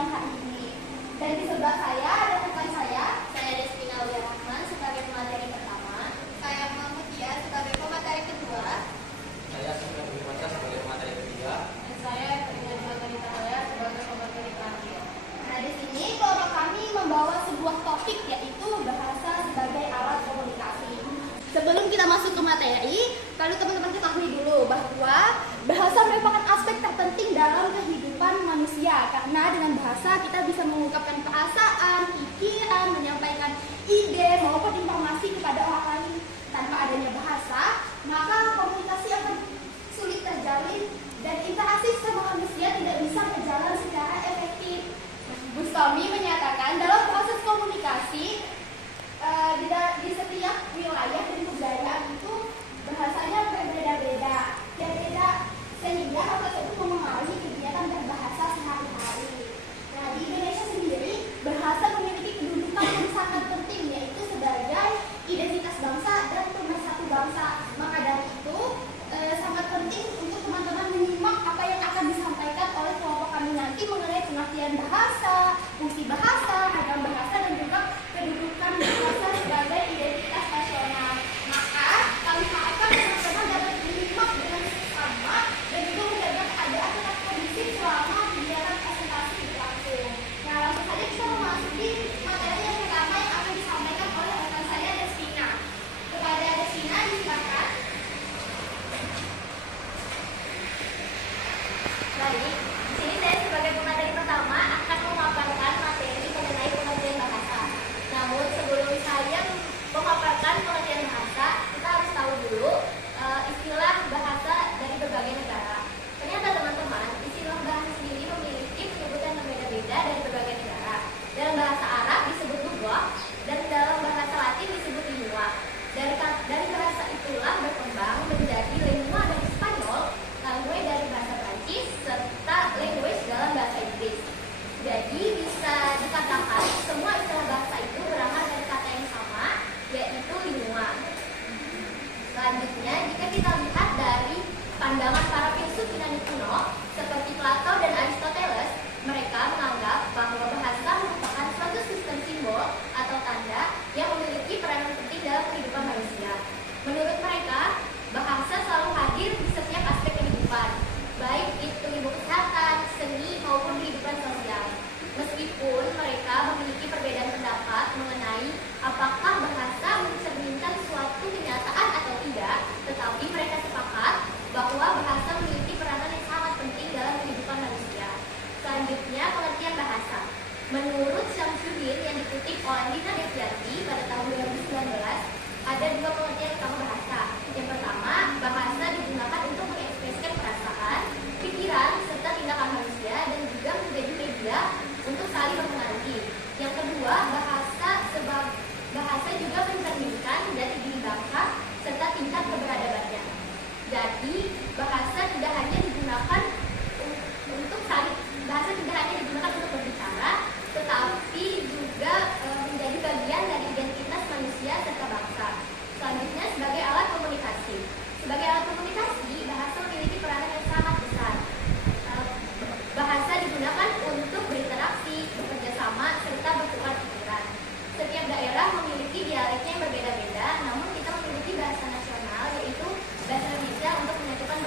siang hari ini. Dan di sebelah saya ada rekan saya Destina Aulia Rahman sebagai pemateri pertama. Saya Muhammad Dia sebagai pemateri kedua. Saya Sofyan Wimansyah sebagai pemateri ketiga. Dan saya Karina Jumatari Cahaya sebagai pemateri terakhir. Nah, di sini kelompok kami membawa sebuah topik, yaitu bahasa sebagai alat komunikasi. Sebelum kita masuk ke materi, perlu teman-teman ketahui dulu bahwa bahasa merupakan aspek terpenting dalam kehidupan manusia, karena dengan bahasa kita bisa mengungkapkan perasaan, pikiran, menyampaikan ide maupun informasi kepada orang lain. Tanpa adanya bahasa, maka komunikasi akan sulit terjalin dan interaksi sama manusia tidak bisa berjalan secara efektif. Bustami menyatakan dalam proses komunikasi di setiap wilayah dan kebudayaan itu bahasanya berbeda-beda, sehingga hal tersebut mempengaruhi kegiatan berbahasa sehari-hari. Nah, di Indonesia sendiri bahasa memiliki kedudukan yang sangat penting, yaitu sebagai identitas bangsa dan pemersatu bangsa. Maka dari itu sangat penting untuk teman-teman menyimak apa yang akan disampaikan oleh kelompok kami nanti mengenai pengertian bahasa, fungsi bahasa, ragam bahasa, dan juga kedudukan bahasa sebagai identitas nasional. Maka kami harapkan teman-teman dapat menyimak dengan seksama dan juga menjaga keadaan tetap kondusif selama kegiatan presentasi berlangsung. Nah, langsung saja kita memasuki materi yang pertama yang akan disampaikan oleh rekan saya Destina. Kepada Destina disilakan. Baik, di sini saya sebagai pemateri pertama akan memaparkan materi mengenai pengertian bahasa. Namun sebelum saya memaparkan pengertian bahasa, kita harus tahu dulu istilah bahasa dari berbagai negara. Ternyata teman-teman, istilah bahasa sendiri memiliki penyebutan berbeda-beda dari berbagai negara. Dalam bahasa Arab disebut lugah dan dalam bahasa Latin disebut lingua. Dari bahasa itulah berkembang menjadi lingua dari Spanyol, langue dari bahasa Prancis, serta language dalam bahasa Inggris. Jadi bisa dikatakan semua istilah bahasa itu berasal dari kata yang sama, yaitu lingua. Selanjutnya, jika kita lihat dari pandangan para filsuf Yunani kuno seperti Plato dan Aristoteles, mereka menganggap bahwa bahasa merupakan suatu sistem simbol atau tanda yang memiliki peranan penting dalam kehidupan manusia. Menurut mereka, bahasa selalu hadir di setiap aspek kehidupan, baik itu ilmu kesehatan, seni, maupun kehidupan sosial. Meskipun mereka memiliki perbedaan pendapat mengenai apakah bahasa mencerminkan suatu kenyataan atau tidak, tetapi mereka sepakat bahwa bahasa memiliki peranan yang sangat penting dalam kehidupan manusia. Selanjutnya, pengertian bahasa. Menurut Syamsuddin yang dikutip oleh Lina Devianti pada tahun 2019, ada dua pengertian utama bahasa. Yang pertama, bahasa digunakan untuk mengekspresikan perasaan, pikiran, serta tindakan manusia dan juga menjadi media untuk saling mempengaruhi. Yang kedua, bahasa juga mencerminkan jati diri bangsa serta tingkat keberadabannya. Jadi, bahasa tidak hanya digunakan untuk berbicara, tetapi juga menjadi bagian dari identitas manusia serta bangsa. Selanjutnya, sebagai alat komunikasi. Sebagai alat komunikasi, bahasa memiliki peranan yang sangat besar. Bahasa digunakan untuk berinteraksi, bekerja sama, serta bertukar pikiran. Setiap daerah memiliki dialeknya yang berbeda-beda, namun kita memiliki bahasa nasional, yaitu bahasa Indonesia untuk menyatukan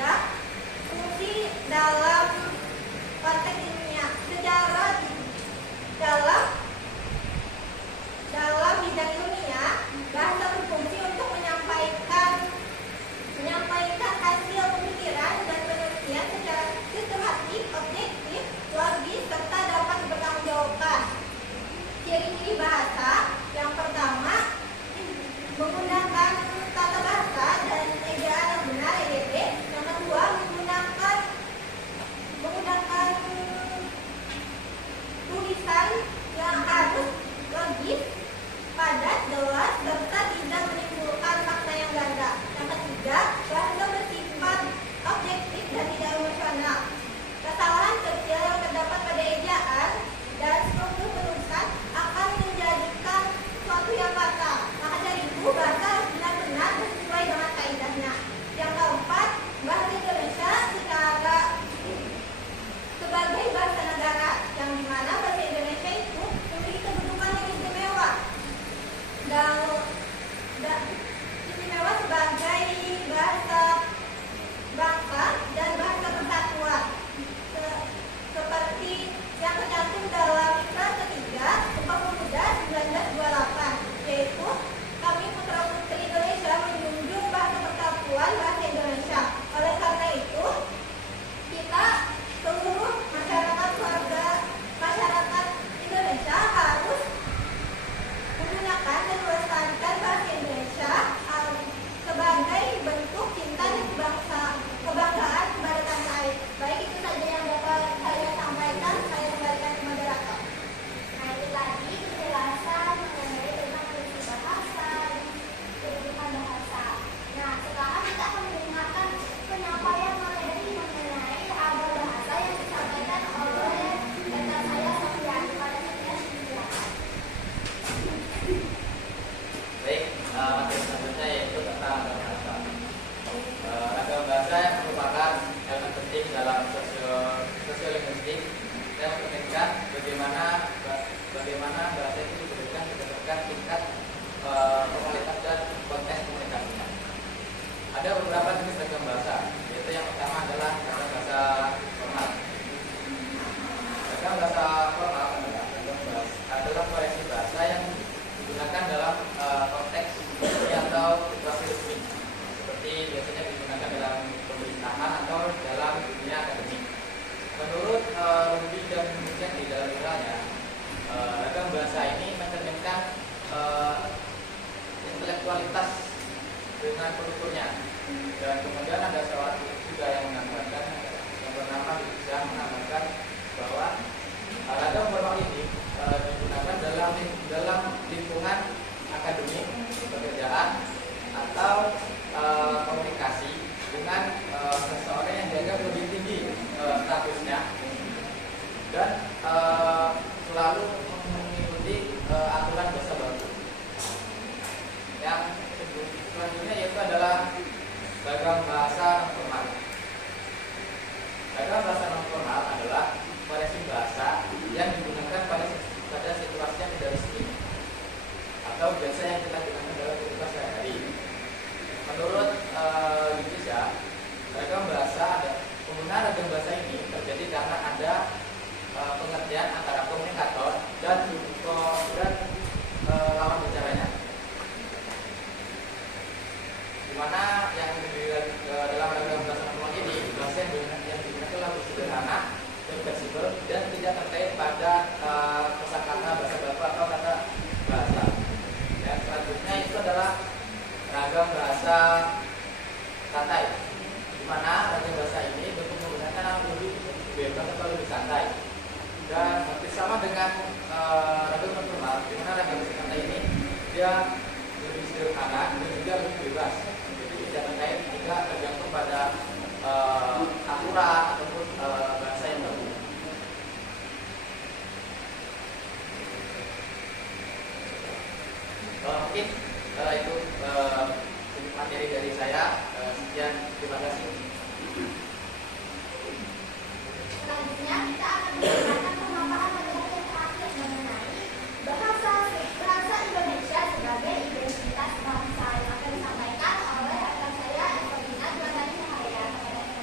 ketiga, fungsi dalam konteks ilmiah. Sejarah dalam bidang ilmiah, bahasa berfungsi untuk menyampaikan hasil pemikiran dan penelitian secara sistematik, objektif, logis, serta dapat dipertanggungjawabkan. Ciri-ciri bahasa yang pertama, menggunakan tata bahasa dan ejaan yang benar (EDB). Yang kedua, menggunakan tulisan yang harus logis, padat, jelas, serta tidak menimbulkan makna yang ganda. Yang ketiga, bahasa bersifat objektif dan tidak emosional. Kesalahan kecil yang terdapat pada ejaan dan struktur penulisan akan menjadikan suatu yang fatal. Maka dari itu, bahasa harus benar-benar sesuai dengan kaidahnya. Yang keempat, bahasa Indonesia sebagai bahasa negara, yang dimana bahasa Indonesia itu memiliki kedudukan yang istimewa dan istimewa sebagai bahasa bangsa dan bahasa persatuan, seperti yang tercantum dalam Ikrar ketiga Sumpah Pemuda 1928, yaitu kami putra-putri Indonesia menjunjung bahasa persatuan bahasa Indonesia. Oleh karena itu, kita seluruh masyarakat Indonesia harus menggunakan dan melestarikan bahasa Indonesia sebagai bentuk cinta dan kebanggaan kepada tanah air. Baik, itu saja yang dapat saya sampaikan. Saya kembalikan ke moderator. Nah, itu tadi penjelasan mengenai tentang fungsi bahasa dan kedudukan bahasa. Nah, sekarang kita akan mendengarkan penyampaian materi mengenai ada bahasa yang disampaikan oleh rekan saya Sofian. Pada Sofian, silakan. Baik, materi selanjutnya yaitu tentang bahasa. Ragam bahasa yang merupakan elemen penting dalam sosiolinguistik dan menunjukkan bagaimana bahasa itu diberikan berdasarkan tingkat formalitas dan konteks komunikasinya. Ada beberapa jenis ragam bahasa, yaitu yang pertama adalah ragam bahasa formal. Ragam bahasa formal adalah variasi bahasa yang digunakan dalam konteks resmi atau situasi resmi, seperti biasanya digunakan dalam pemerintahan atau dalam dunia akademik. Menurut Ruby dan kemudian di dalam jurnalnya, ragam bahasa ini mencerminkan intelektualitas dengan penuturnya. Dan kemudian ada seorang juga yang menambahkan, yang bernama bisa menambahkan bahwa ragam formal ini digunakan dalam lingkungan akademik, pekerjaan, atau komunikasi dengan seseorang yang dianggap lebih tinggi statusnya dan selalu mengikuti aturan bahasa baku. Yang selanjutnya yaitu adalah ragam bahasa non formal. Ragam bahasa non formal adalah variasi bahasa yang digunakan pada situasi yang tidak resmi atau biasa yang kita gunakan dalam kehidupan sehari-hari. Menurut Indonesia, penggunaan ragam bahasa ini terjadi karena ada pengertian antara komunikator dan lawan bicaranya, di mana yang dalam ragam bahasa formal ini bahasa yang digunakan lebih sederhana, fleksibel, dan tidak terkait pada kosakata bahasa baku atau kata bahasa. Dan selanjutnya itu adalah ragam bahasa santai, di mana ragam bahasa ini bentuk menggunakan lebih bebas atau lebih santai. Dan hampir sama dengan ragam non formal, di mana ragam bahasa santai ini dia lebih sederhana dan juga lebih bebas. Jadi tidak terkait, tidak tergantung pada aturan ataupun bahasa yang baku. Mungkin itu materi dari saya. Sekian, terima kasih. Selanjutnya kita akan mendengarkan pemaparan materi yang terakhir mengenai bahasa Indonesia sebagai identitas bangsa yang akan disampaikan oleh rekan saya Evelina Juwandani Cahaya. Kepada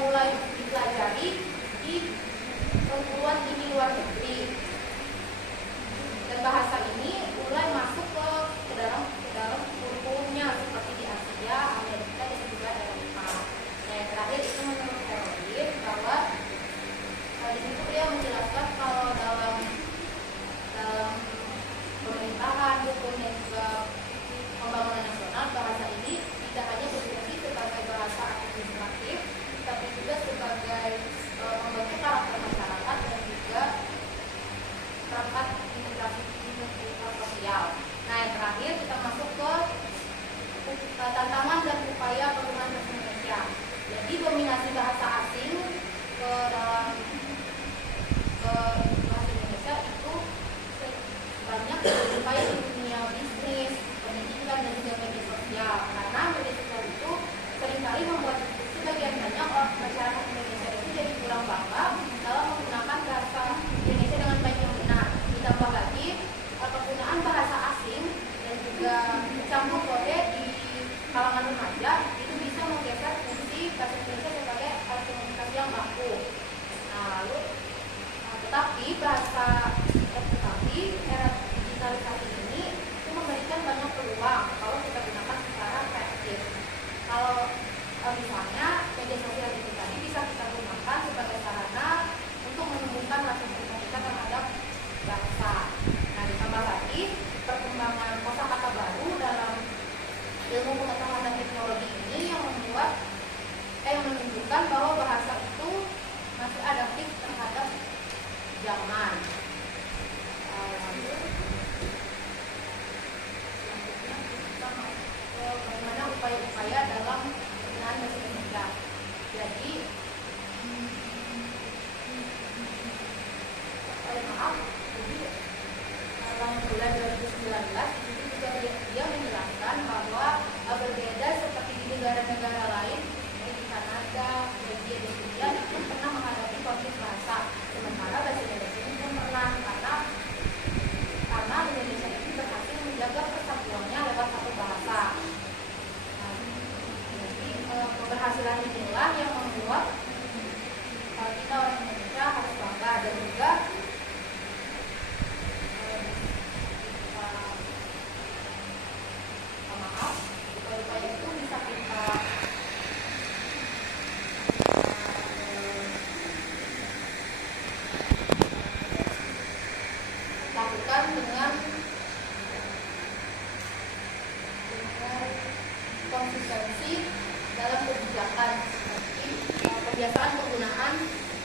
mulai dipelajari di perguruan tinggi luar negeri, dan bahasa ini mulai masuk ke dalam kurikulumnya seperti di Asia, Amerika, dan juga Eropa. Nah, yang terakhir itu menurut Herodit bahwa di situ dia menjelaskan kalau dalam pemerintahan, hukum, dan juga pembangunan nasional, bahasa ini tidak hanya berfungsi sebagai bahasa administratif, tapi juga sebagai membentuk karakter masyarakat dan juga perangkat integrasi sosial. Nah, yang terakhir kita masuk ke tantangan dan upaya perubahan bahasa Indonesia. Jadi dominasi bahasa asing ke dalam bahasa Indonesia itu banyak upaya di dunia bisnis, pendidikan, dan juga media sosial. Karena media sosial itu seringkali membuat sebagian banyak masyarakat Indonesia itu jadi kurang bangga dalam menggunakan bahasa Indonesia dengan baik yang benar. Ditambah lagi penggunaan bahasa asing dan juga campur kode di kalangan remaja itu bisa menggeser fungsi bahasa Indonesia sebagai alat komunikasi yang baku. Tetapi era digitalisasi ini itu memberikan banyak peluang kalau kita gunakan secara kreatif. Kalau misalnya media sosial itu tadi bisa kita gunakan sebagai sarana untuk menumbuhkan rasa cinta kita terhadap bahasa. Nah, ditambah lagi perkembangan kosakata baru dalam ilmu pengetahuan dan teknologi ini yang menunjukkan bahwa bahasa itu masih adaptif terhadap zaman. Selanjutnya kita masuk ke bagaimana upaya-upaya dalam penggunaan bahasa Indonesia. Jadi dalam bulan 2019 itu juga dia menjelaskan bahwa berbeda seperti di negara-negara lain seperti di Kanada, Belgia, dan India itu pernah menghadapi konflik bahasa. Sementara bahasa Indonesia ini belum pernah, karena Indonesia ini berhasil menjaga persatuannya lewat satu bahasa. Jadi keberhasilan inilah yang membuat kita orang Indonesia harus bangga, dan juga upaya itu bisa kita lakukan dengan konsistensi dalam kebijakan seperti kebiasaan penggunaan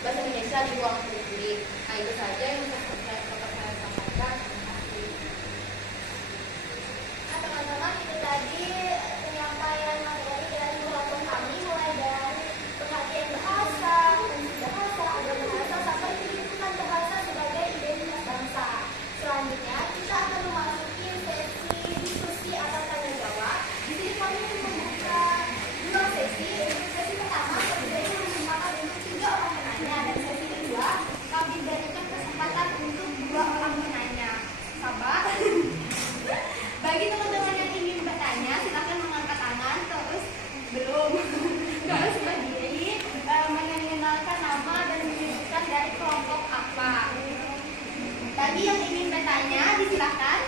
bahasa Indonesia di ruang publik. Nah, itu saja yang dapat saya sampaikan. Terima kasih. Nah, teman-teman, itu tadi penyampaian materi dari kelompok kami, mulai dari perhatian bahasa, fungsi bahasa, ada bahasa, sampai perhitungan bahasa sebagai identitas bangsa. Selanjutnya, kita akan memasuki sesi diskusi atau tanya jawab. Di sini kami membuka dua sesi. Sesi pertama, kemudian menyempatkan untuk 3 orang penanya, dan sesi kedua kami berikan kesempatan untuk 2 orang penanya. Sabar. Bagi teman-teman yang ingin bertanya, silakan mengangkat tangan. Terus terus berdiri, mengenalkan nama dan menyebutkan dari kelompok apa. Bagi yang ingin bertanya, disilakan.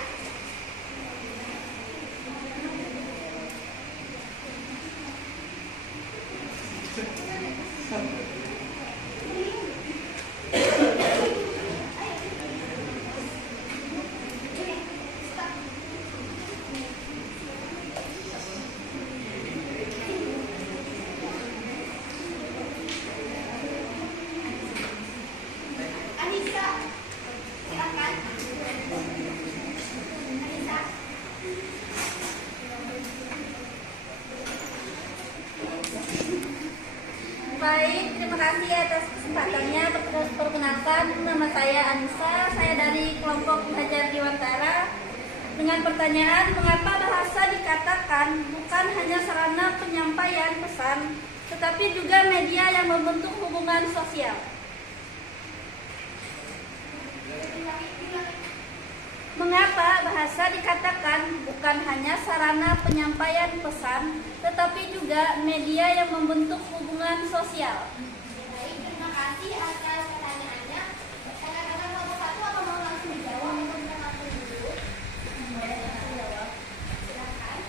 Anissa, silakan. Anissa. Baik, terima kasih atas kesempatannya. Perkenalkan, nama saya Anissa, saya dari kelompok belajar Diwantara. Dengan pertanyaan, mengapa bahasa dikatakan bukan hanya sarana penyampaian pesan, tetapi juga media yang membentuk hubungan sosial? Mengapa bahasa bahasa dikatakan bukan hanya sarana penyampaian pesan, tetapi juga media yang membentuk hubungan sosial. Baik, terima kasih atas pertanyaannya. Rekan-rekan nomor satu apa mau langsung dijawab atau kita langsung dulu? Boleh langsung jawab. Silakan.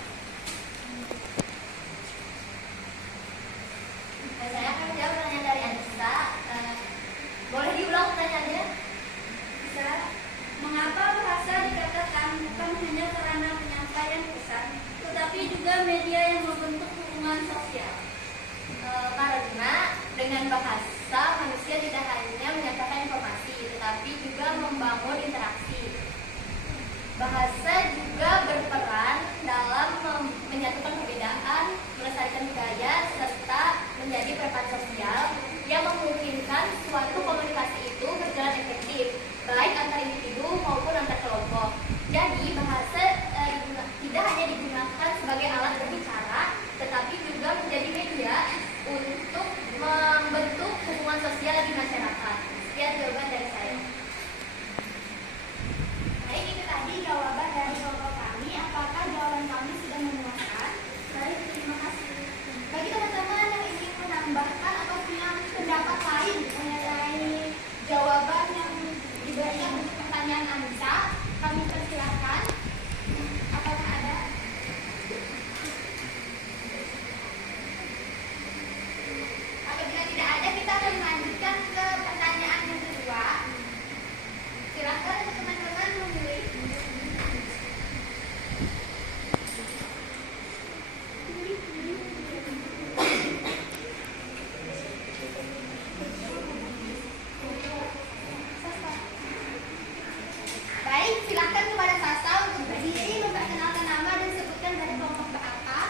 Saya akan menjawab pertanyaan dari Anissa. Boleh diulang pertanyaannya? Bisa. Mengapa bahasa dikatakan bukan hanya sarana penyampaian pesan, tetapi juga media yang membentuk hubungan sosial? Karena dengan bahasa manusia tidak hanya menyampaikan informasi, tetapi juga membangun interaksi. Bahasa juga berperan dalam menyatukan perbedaan, melestarikan budaya, serta menjadi perekat sosial yang memungkinkan suatu komunikasi itu berjalan efektif, baik antar individu maupun antar kelompok. Jadi bahasa tidak hanya digunakan sebagai alat berbicara, tetapi juga menjadi media untuk membentuk hubungan sosial di masyarakat. Sekian jawaban dari saya. Baik, itu tadi jawaban dari kelompok kami. Apakah jawaban kami sudah memuaskan? Baik, terima kasih. Bagi teman-teman yang ingin menambahkan atau punya pendapat lain mengenai jawaban yang diberikan untuk pertanyaan Anissa, kami persilahkan. Apakah ada? Apabila tidak ada, kita akan melanjutkan ke pertanyaan yang kedua. Silakan untuk teman-teman memilih. Baik, silakan kepada Sasa untuk berdiri, memperkenalkan nama dan sebutkan dari kelompok berapa.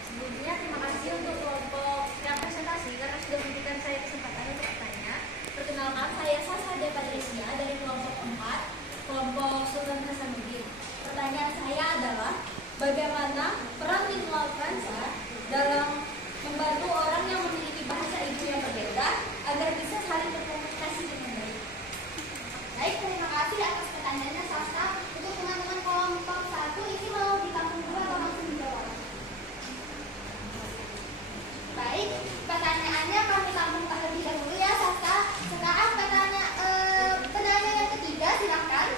Sebelumnya terima kasih untuk kelompok yang presentasi karena sudah memberikan saya kesempatan untuk bertanya. Perkenalkan, saya Sasa Depatricia dari kelompok 4, kelompok Sultan Hasanuddin. Pertanyaan saya adalah, bagaimana peran lingkungan Fransa dalam membantu orang yang memiliki bahasa ibu yang berbeda agar bisa saling berkomunikasi dengan baik? Baik, terima kasih atas pertanyaannya Sasa. Untuk teman-teman kelompok 1 ini mau ditampung dulu atau langsung dijawab? Baik, pertanyaannya kami tampung terlebih dahulu ya Sasa. Sekarang penanya yang ketiga, silakan.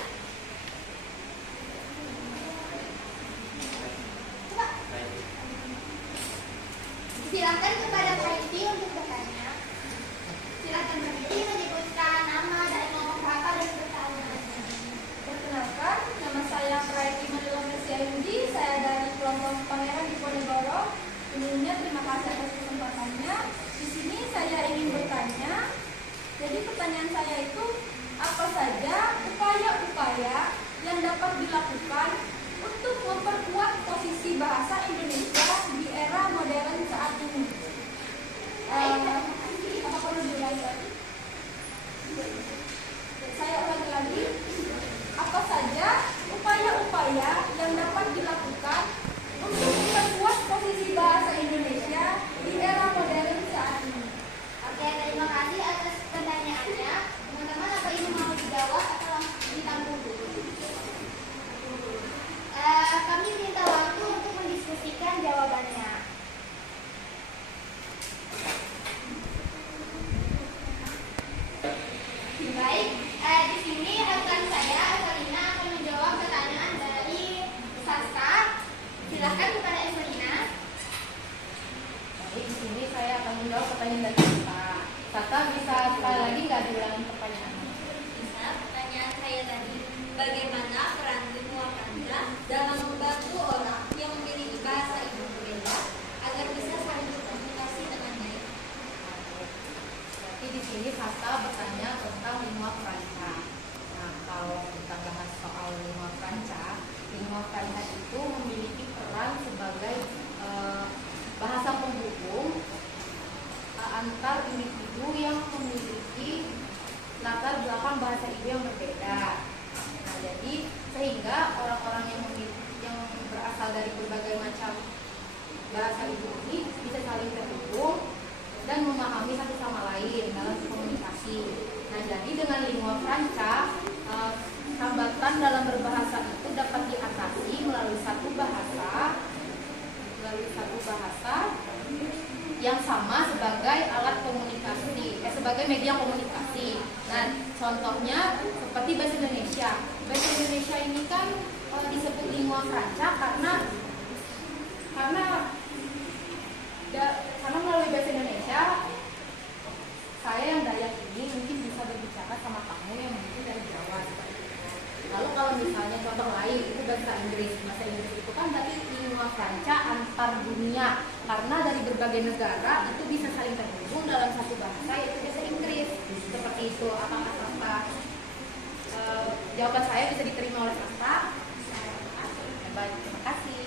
Coba. Silakan kepada Praiti untuk bertanya. Silakan Praiti menyebutkan nama dari kelompok berapa dan bertanya. Perkenalkan, nama saya Praiti Manila Mesiayudi, saya dari kelompok Pangeran Diponegoro. Sebelumnya terima kasih atas kesempatannya. Di sini saya ingin bertanya. Jadi pertanyaan saya itu, apa saja upaya-upaya yang dapat dilakukan untuk memperkuat posisi bahasa Indonesia di era modern saat ini? Apa perlu diulangi lagi? Saya ulangi lagi. Apa saja upaya-upaya yang dapat dilakukan untuk memperkuat posisi bahasa Indonesia di era modern saat ini? Oke, terima kasih atas pertanyaannya. Teman-teman, apa ini mau dijawab atau langsung ditampung dulu? Kami minta waktu untuk mendiskusikan jawabannya. Baik, di sini rekan saya, Evelina, akan menjawab pertanyaan dari Sasa. Silakan kepada Evelina. Baik, di sini saya akan menjawab pertanyaan dari Sasa. Sasa bisa sekali lagi nggak diulangi pertanyaannya? Bisa. Pertanyaan saya tadi, bagaimana peran lingkungan Anda dalam membantu orang yang memiliki bahasa ibu berbeda agar bisa saling berkomunikasi dengan baik? Jadi di sini Sasa bertanya tentang lingua franca. Nah, kalau kita bahas soal lingua franca itu memiliki peran sebagai bahasa penghubung antar individu yang memiliki latar belakang bahasa ibu yang berbeda. Nah, jadi sehingga orang-orang yang berasal dari berbagai macam bahasa ibu ini bisa saling terhubung dan memahami satu sama lain dalam komunikasi. Nah, jadi dengan lingua franca, hambatan dalam berbahasa sebagai media komunikasi. Nah, contohnya seperti bahasa Indonesia. Bahasa Indonesia ini kan disebut lingua franca karena melalui bahasa Indonesia saya yang Dayak ini mungkin bisa berbicara sama kamu yang mungkin dari Jawa. Lalu kalau misalnya contoh lain itu bahasa Inggris. Bahasa Inggris itu kan berarti lingua franca antar dunia karena dari berbagai negara itu bisa saling terhubung dalam satu bahasa yaitu bahasa Inggris. Seperti itu. Apakah Sasta? Jawaban saya bisa diterima oleh Sasta? Baik, terima kasih.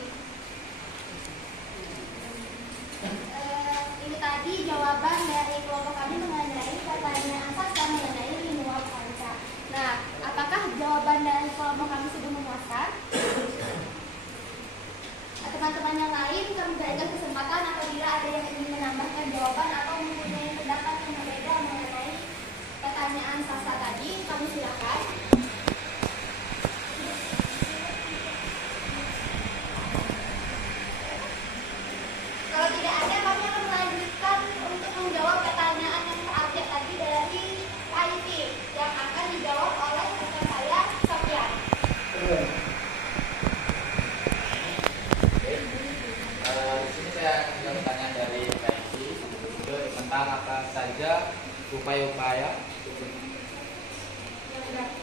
Ini tadi jawaban dari kelompok kami mengenai pertanyaan Sasta mengenai lingua franca. Nah, apakah jawaban dari kelompok kami sudah memuaskan? Teman-teman yang lain kami berikan kesempatan apabila ada yang ingin menambahkan jawaban atau mempunyai pendapat yang berbeda mengenai pertanyaan Sasta tadi, kami silakan. Kalau tidak ada, kami akan melanjutkan untuk menjawab pertanyaan yang terupdate tadi dari IT yang akan dijawab oleh rekan saya, Sofian. Di sini saya ada pertanyaan dari KIC tentang apa saja upaya-upaya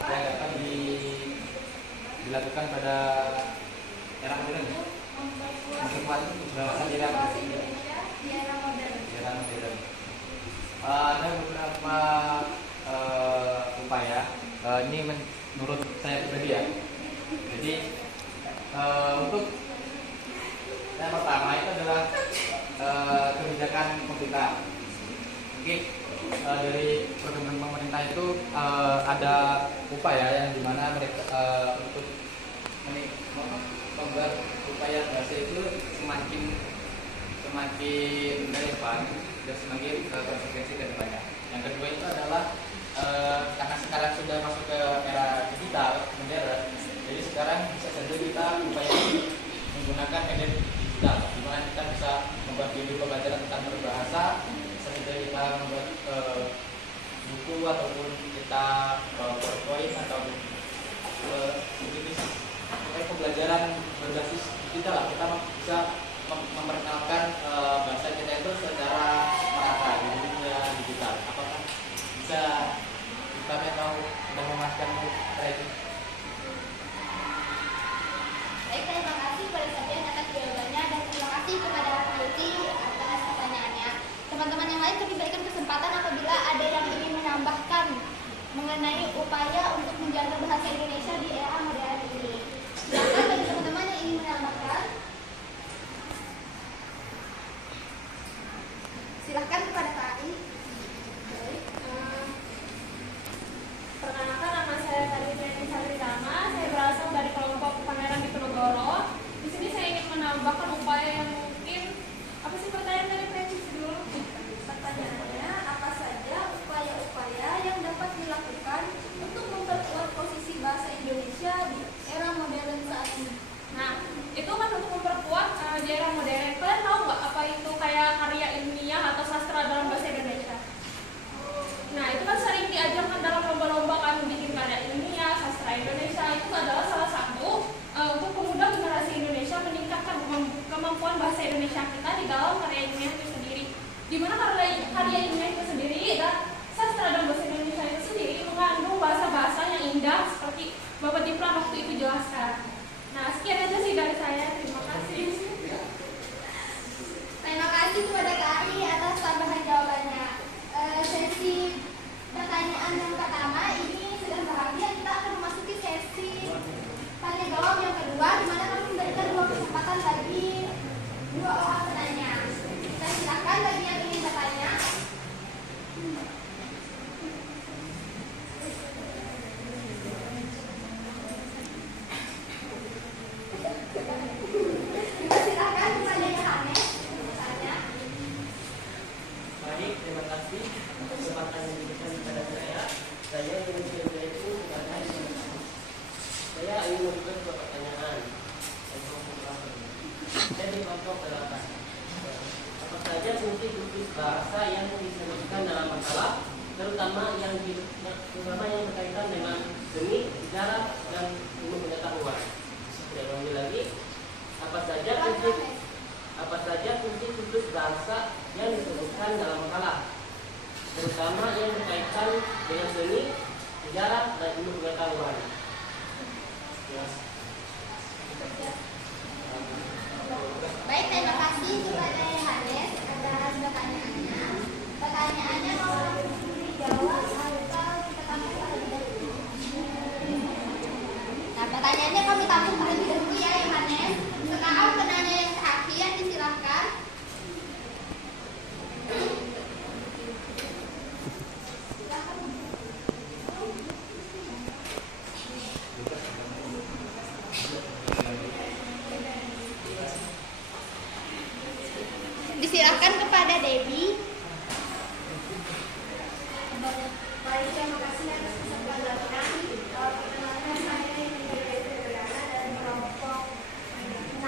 yang dapat dilakukan pada era modern. Bahasa di era modern. Ada beberapa upaya. Ini menurut saya pribadi ya. Jadi untuk yang pertama itu adalah kebijakan pemerintah. Mungkin dari program pemerintah itu ada upaya yang dimana mereka untuk membuat upaya bahasa itu semakin relevan dan semakin konsekuensi ke depannya. Yang kedua itu adalah karena sekarang sudah masuk ke era digital modern, jadi sekarang bisa saja kita upaya menggunakan media digital, di mana kita bisa membuat video pembelajaran tentang berbahasa, sehingga kita membuat buku ataupun kita PowerPoint atau jenis pembelajaran berbasis digital lah. Kita bisa memperkenalkan bahasa kita itu secara merata di dunia digital. Apakah bisa kami tahu sudah memasukkan training? Baik, terima kasih pada Sofian atas jawabannya dan terima kasih kepada Putri atas pertanyaannya. Teman-teman yang lain kami berikan kesempatan apabila ada yang ingin menambahkan mengenai upaya untuk menjaga bahasa Indonesia di era modern ini. Silakan bagi teman-teman yang ingin menambahkan. Silahkan kepada Kak Ari. Perkenalkan, nama saya Karina Salitama. Saya berasal dari kelompok Pangeran Diponegoro. Di sini saya ingin menambahkan upaya yang mungkin apa sih pertanyaan dari Prensis dulu? Pertanyaannya, apa saja upaya-upaya yang dapat dilakukan untuk memperkuat posisi bahasa Indonesia di era modern saat ini? Nah, itu kan untuk memperkuat di era modern. Kalian tahu nggak apa itu kayak karya ilmiah atau sastra dalam bahasa Indonesia? Nah, itu kan sering diajarkan dalam lomba-lomba kan bikin karya ilmiah, sastra Indonesia. Itu adalah salah satu untuk memudahkan generasi Indonesia meningkatkan kemampuan bahasa Indonesia kita di dalam karya ilmiah itu sendiri. Di mana karya ilmiah itu sendiri dan sastra dalam bahasa Indonesia itu sendiri mengandung bahasa-bahasa yang indah seperti Bapak Diplan waktu itu jelaskan. Nah, sekian aja sih dari saya. Terima kasih. Terima kasih kepada Kak Ari atas tambahan jawabannya. Sesi pertanyaan yang pertama ini sudah berakhir. Kita akan memasuki sesi tanya jawab yang kedua, di mana kami memberikan dua kesempatan bagi dua orang penanya. Kita silakan bagi yang ingin bertanya. Kita silakan kepada Yohanes bertanya. Baik, terima kasih atas kesempatan yang diberikan kepada saya. Saya ingin itu kepada saya ingin memberikan dua pertanyaan. Jadi pokok berapa? Apa saja fungsi bahasa yang disebutkan dalam masalah terutama yang berkaitan dengan seni, sejarah, dan ilmu pengetahuan. Saya ulangi lagi, apa saja fungsi khusus bahasa yang disebutkan dalam makalah, terutama yang berkaitan dengan seni, sejarah, dan ilmu pengetahuan. Baik, terima kasih kepada Yohanes atas pertanyaannya. Pertanyaannya mau dijawab atau kita tampung terlebih dahulu? Nah, pertanyaannya kami tampung terlebih dahulu ya, Yohanes. Sekarang penanya yang terakhir, disilahkan. Disilahkan kepada Debbie. Baik, terima kasih atas kesempatannya. Perkenalkan saya ini dari Fedriana dari kelompok 6.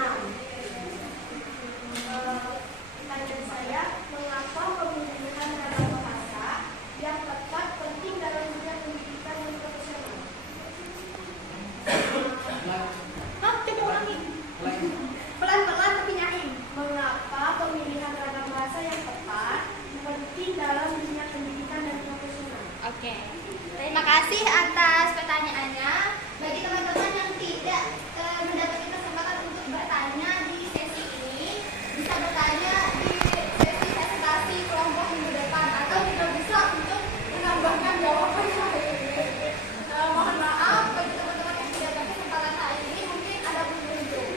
Pertanyaan saya, mengapa pemilihan ragam bahasa yang tepat penting dalam dunia pendidikan dan profesional? Hah, coba ulangi. Pelan-pelan tapi nyaring. Mengapa pemilihan ragam bahasa yang tepat penting dalam dunia pendidikan dan profesional? Oke. Terima kasih atas pertanyaannya. Bagi teman-teman yang tidak mendapatkan kesempatan untuk bertanya di sesi ini, bisa bertanya di sesi presentasi kelompok minggu depan atau juga bisa untuk menambahkan jawaban hari ini. Mohon maaf bagi teman-teman yang tidak dapat kesempatan hari ini, mungkin ada pengunjung.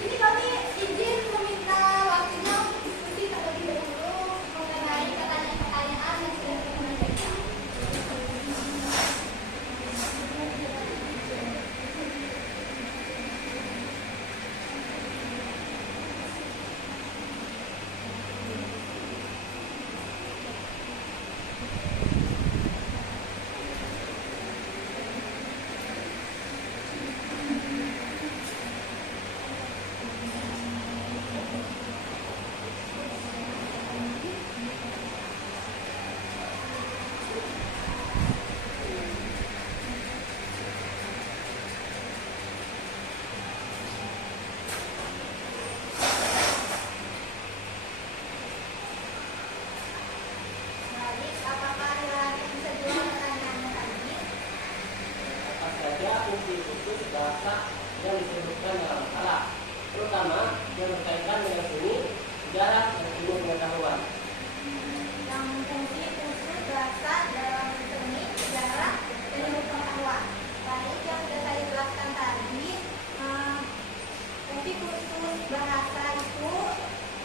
Ini kami izin meminta waktunya untuk diskusi terlebih dahulu mengenai pertanyaan-pertanyaan yang sudah kita sampaikan. Baik, apakah yang bisa jawab pertanyaannya tadi? Apa saja fungsi khusus bahasa yang disebutkan dalam makalah, terutama yang berkaitan dengan seni, sejarah, dan ilmu pengetahuan. Yang fungsi khusus bahasa dalam seni, sejarah, dan ilmu pengetahuan. Baik, yang sudah saya jelaskan tadi, fungsi khusus bahasa itu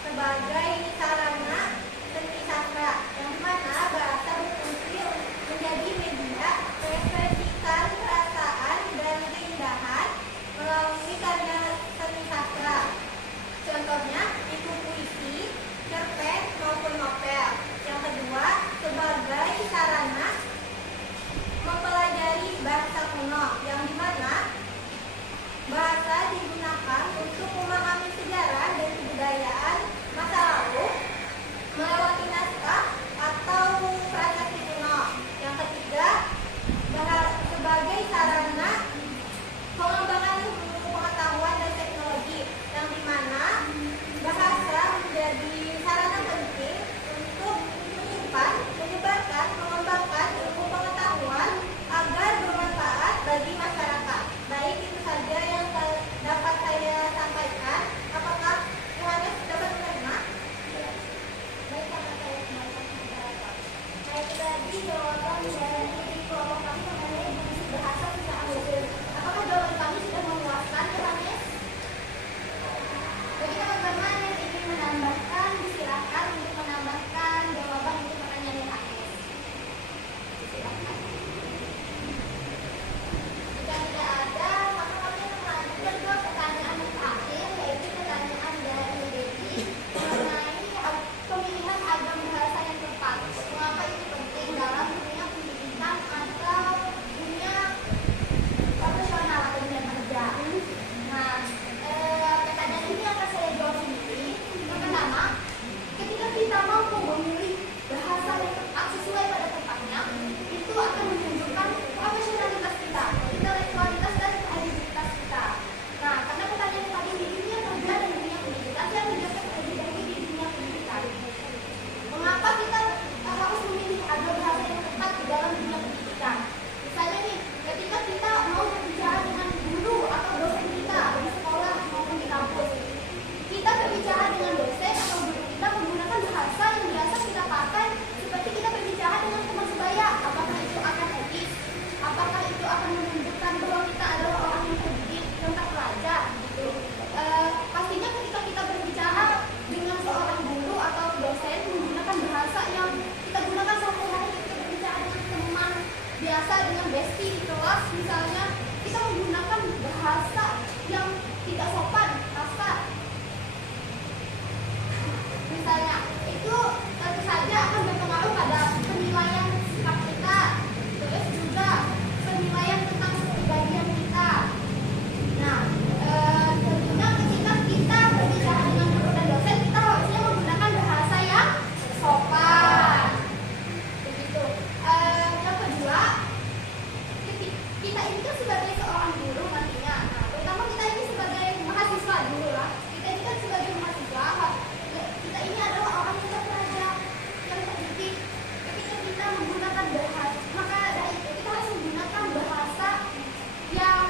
sebagai sarana seni sastra, yang mana bahasa berfungsi menjadi media mengekspresikan perasaan dan keindahan melalui karya seni sastra. Contohnya itu puisi, cerpen, maupun novel. Yang kedua, sebagai sarana mempelajari bahasa kuno, yang dimana bahasa digunakan untuk memahami sejarah dan kebudayaan masa lalu melewati naskah atau prasasti kuno. Yang ketiga, sebagai sarana pengembangan ilmu pengetahuan dan teknologi, yang dimana bahasa menjadi sarana penting untuk menyimpan, menyebarkan, mengembangkan ilmu pengetahuan agar bermanfaat bagi masyarakat. Baik, itu saja yang dapat saya sampaikan. Apakah Yohanes dapat menerima? Baik, dapat saya sampaikan kepada Baik, tadi jawaban dari kelompok kami mengenai fungsi bahasa secara umum. Apakah jawaban kami sudah memuaskan, Yohanes? Bagi teman-teman yang ingin menambahkan, silakan untuk menambahkan jawaban untuk pertanyaan Yohanes. Silakan. Jika tidak ada, maka kami akan melanjutkan ke pertanyaan yang terakhir, yaitu pertanyaan dari Debbie mengenai pemilihan agam bahasa yang tepat. Mengapa itu penting dalam dunia pendidikan atau dunia profesional atau dunia kerja? Nah, pertanyaan ini akan saya jawab sendiri. Yang pertama, ketika kita biasa dengan bestie di kelas, misalnya kita menggunakan bahasa yang tidak sopan, kasar. Misalnya, itu tentu saja akan berpengaruh pada penilaian sikap kita, terus juga penilaian tentang kepribadian kita. Nah, tentunya ketika kita berbicara dengan guru dan dosen, kita harusnya menggunakan bahasa yang sopan. Begitu. Yang kedua, kita ini kan sebagai seorang guru nantinya. Nah, terutama kita ini sebagai mahasiswa dulu lah. Kita ini kan sebagai mahasiswa, kita ini adalah orang yang terpelajar, yang terdidik. Ketika kita menggunakan bahasa, maka dari itu kita harus menggunakan bahasa yang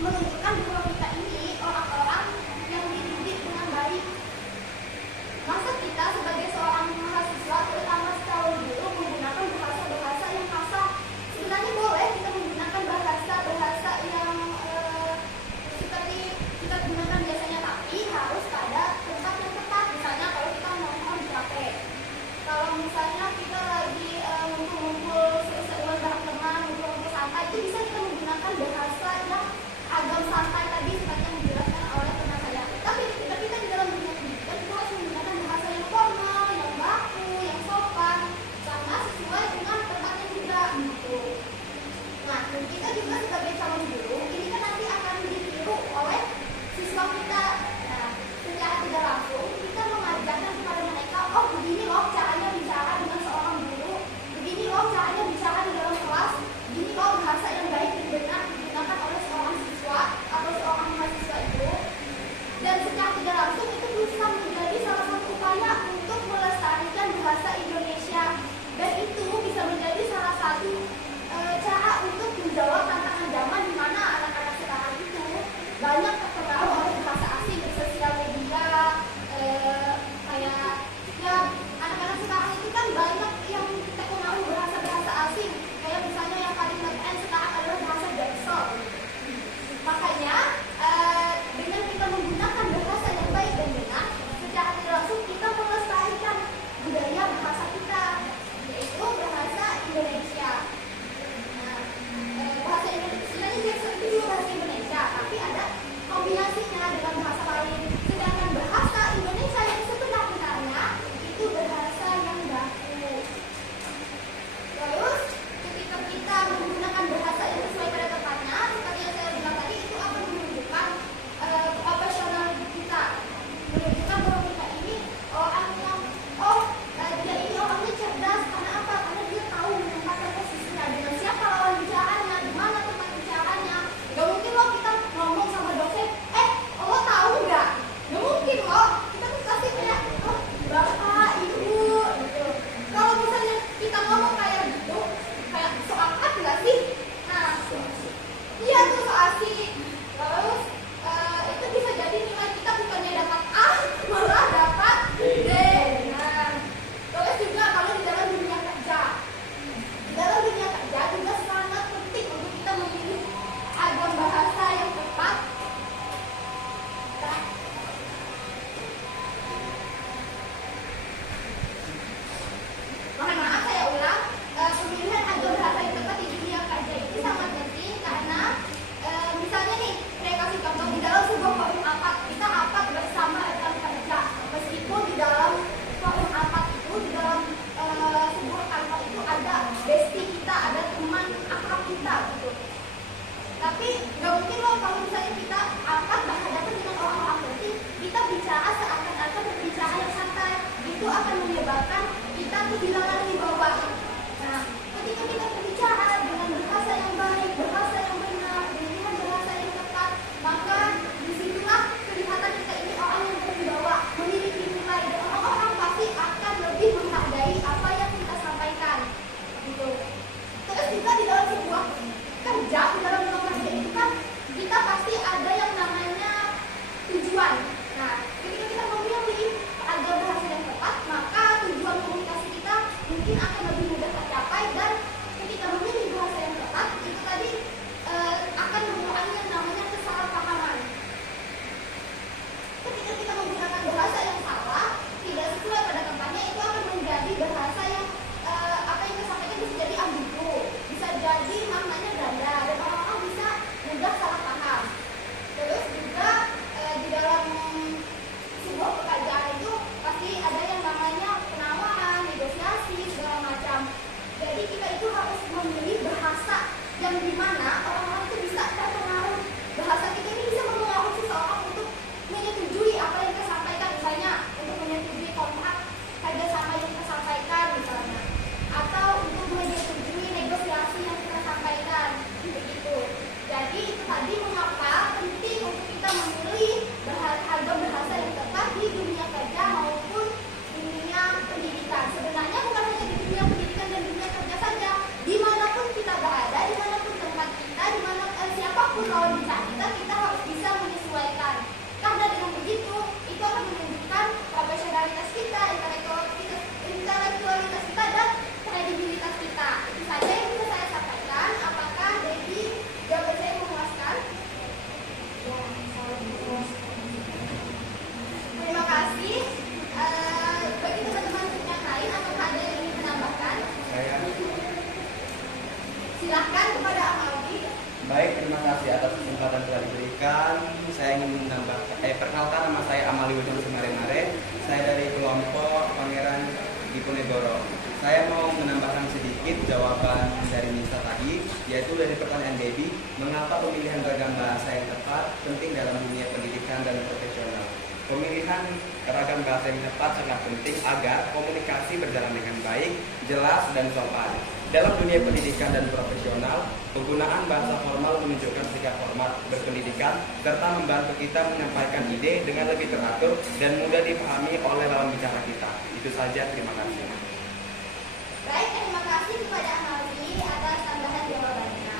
menunjukkan bahwa kita ini orang-orang yang dididik dengan baik. Masa kita sebagai seorang mahasiswa, terutama calon guru, menggunakan bahasa-bahasa yang kasar? Sebenarnya boleh kita menggunakan bahasa-bahasa yang seperti kita gunakan biasanya, tapi harus pada tempat yang tepat. Misalnya kalau kita nongkrong di kafe, kalau misalnya kita lagi ngumpul-ngumpul seru-seruan bareng teman, ngumpul-ngumpul santai, itu bisa kita menggunakan bahasa yang agak santai tadi seperti yang dijelaskan oleh teman saya. Tapi ketika kita di dalam dunia pendidikan, kita harus menggunakan bahasa yang formal, yang baku, yang sopan, karena sesuai dengan tempatnya juga gitu. Nah, kita juga sebagai calon guru, ini kan nanti akan ditiru oleh siswa kita. Nah, secara tidak langsung kita mengajarkan kepada mereka, oh begini loh caranya bicara dengan seorang guru, begini loh caranya bicara di dalam kelas, begini loh bahasa yang baik dan benar digunakan oleh seorang siswa atau seorang mahasiswa itu. Dan secara tidak langsung itu bisa menjadi salah satu upaya untuk melestarikan bahasa Indonesia, dan itu bisa menjadi salah satu cara untuk menjawab tantangan zaman di mana anak-anak sekarang itu banyak terpengaruh oleh bahasa asing di sosial media. Kayak ya anak-anak sekarang itu kan banyak yang terpengaruh bahasa-bahasa asing, kayak misalnya yang paling ngetren sekarang adalah bahasa Jaksel. Makanya dengan kita menggunakan bahasa yang baik dan benar, secara tidak langsung kita melestarikan budaya bahasa kita, yaitu bahasa Indonesia. Bahasa Indonesia sebenarnya Jaksel itu juga bahasa Indonesia, tapi ada kombinasinya dengan bahasa lain. Sedangkan bahasa Indonesia yang sebenarnya itu bahasa yang baku. Terus ketika kita menggunakan bahasa yang sesuai pada tempatnya, seperti yang saya bilang tadi, itu akan menunjukkan profesional kita, menunjukkan bahwa kita ini orang yang dia ini orangnya cerdas. Karena apa? Karena dia tahu menempatkan posisinya, dengan siapa lawan bicaranya, di mana tempat bicaranya. Gak mungkin loh kita ngomong sama dosen, lo tahu nggak? Gak mungkin loh. Kita tuh pasti kayak, oh bapak, ibu, gitu. Kalau misalnya kita ngomong kayak gitu, kayak so akrab nggak sih? Nah, iya tuh so asik. Terus itu bisa jadi nilai kita bukannya dapat A, malah dapat D. Nah, terus juga kalau di dalam dunia kerja, juga sangat penting untuk kita memilih agam bahasa yang tepat. Mohon maaf saya ulang, pemilihan agam bahasa yang tepat di dunia kerja itu sangat penting karena misalnya nih, saya kasih contoh di dalam sebuah forum rapat, kita rapat bersama rekan kerja, meskipun di dalam forum rapat itu, di dalam sebuah kantor itu ada bestie kita, ada teman akrab kita gitu. Tapi nggak mungkin loh kalau misalnya kita akrab berhadapan dengan orang-orang penting, kita bicara seakan-akan berbicara yang santai, itu akan menyebabkan kita kehilangan wibawa. Nah, ketika kita berbicara dengan bahasa yang baik, bahasa yang benar, dengan bahasa yang tepat, maka disitulah kelihatan kita ini orang yang berwibawa, memiliki nilai, dan orang-orang pasti akan lebih menghargai apa yang kita sampaikan gitu. Terus juga di dalam sebuah kerja, di dalam sebuah kerja itu kan kita pasti ada yang namanya tujuan. Nah, ketika kita memilih agar bahasa yang tepat, maka tujuan komunikasi kita mungkin akan lebih mudah tercapai, dan ketika memilih bahasa yang tepat itu tadi akan mengurangi yang namanya kesalahpahaman. Ketika kita menggunakan bahasa yang salah, tidak sesuai pada tempatnya, itu akan menjadi bahasa yang apa yang kita sampaikan bisa jadi ambigu, bisa jadi yang dimana orang-orang itu bisa terpengaruh. Bahasa kita ini bisa mempengaruhi seseorang untuk menyetujui apa yang kita sampaikan, misalnya untuk menyetujui kontrak kerjasama yang kita sampaikan misalnya, atau untuk menyetujui negosiasi yang kita sampaikan begitu. Jadi itu tadi mengapa penting untuk kita memilih harga bahasa yang tepat di dunia kerja maupun dunia pendidikan. Sebenarnya bukan hanya di dunia pendidikan dan dunia kerja saja, dimanapun kita berada, dimanapun tempat kita, siapapun lawan bicara kita harus bisa menyesuaikan. Karena dengan begitu, itu akan menunjukkan profesionalitas kita, intelektualitas kita, dan kredibilitas kita. Itu saja yang bisa saya sampaikan. Apakah Debbie jawaban saya memuaskan? Terima kasih. Bagi teman-teman yang lain, apakah ada yang ingin menambahkan? Silahkan kepada Amaldi. Baik, terima kasih atas kesempatan telah diberikan. Saya ingin perkenalkan, nama saya Amali Ujung Sumare-Mare. Saya dari kelompok Pangeran Diponegoro. Saya mau menambahkan sedikit jawaban dari Nisa tadi, yaitu dari pertanyaan Debbie, mengapa pemilihan beragam bahasa yang tepat penting dalam dunia pendidikan dan profesional. Pemilihan ragam bahasa yang tepat sangat penting agar komunikasi berjalan dengan baik, jelas, dan sopan. Dalam dunia pendidikan dan profesional, penggunaan bahasa formal menunjukkan sikap hormat berpendidikan serta membantu kita menyampaikan ide dengan lebih teratur dan mudah dipahami oleh lawan bicara kita. Itu saja, terima kasih. Baik, terima kasih kepada Amaldi atas tambahan jawabannya.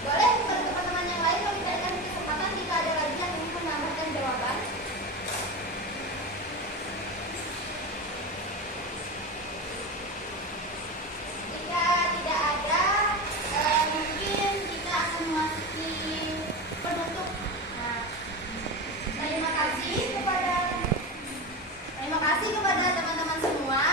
Boleh kepada teman-teman yang lain memberikan kesempatan jika ada lagi yang ingin menambahkan jawaban. Jika tidak ada, mungkin kita akan memasuki penutup. Nah, terima kasih kepada teman-teman semua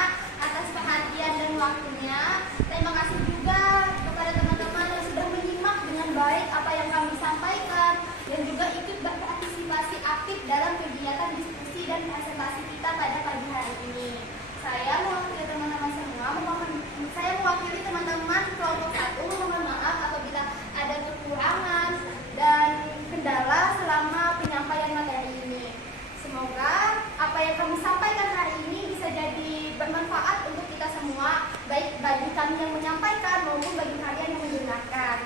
atas perhatian dan waktunya. Terima kasih juga kepada teman-teman yang sudah menyimak dengan baik apa yang kami sampaikan dan juga ikut berpartisipasi aktif dalam kegiatan diskusi dan presentasi kita pada pagi hari ini. Saya mewakili teman-teman semua, saya mewakili teman-teman kelompok 1 mohon maaf apabila ada kekurangan dan kendala selama penyampaian materi ini. Semoga apa yang kami sampaikan hari ini bisa jadi bermanfaat untuk kita semua, baik bagi kami yang menyampaikan maupun bagi kalian yang mendengarkan.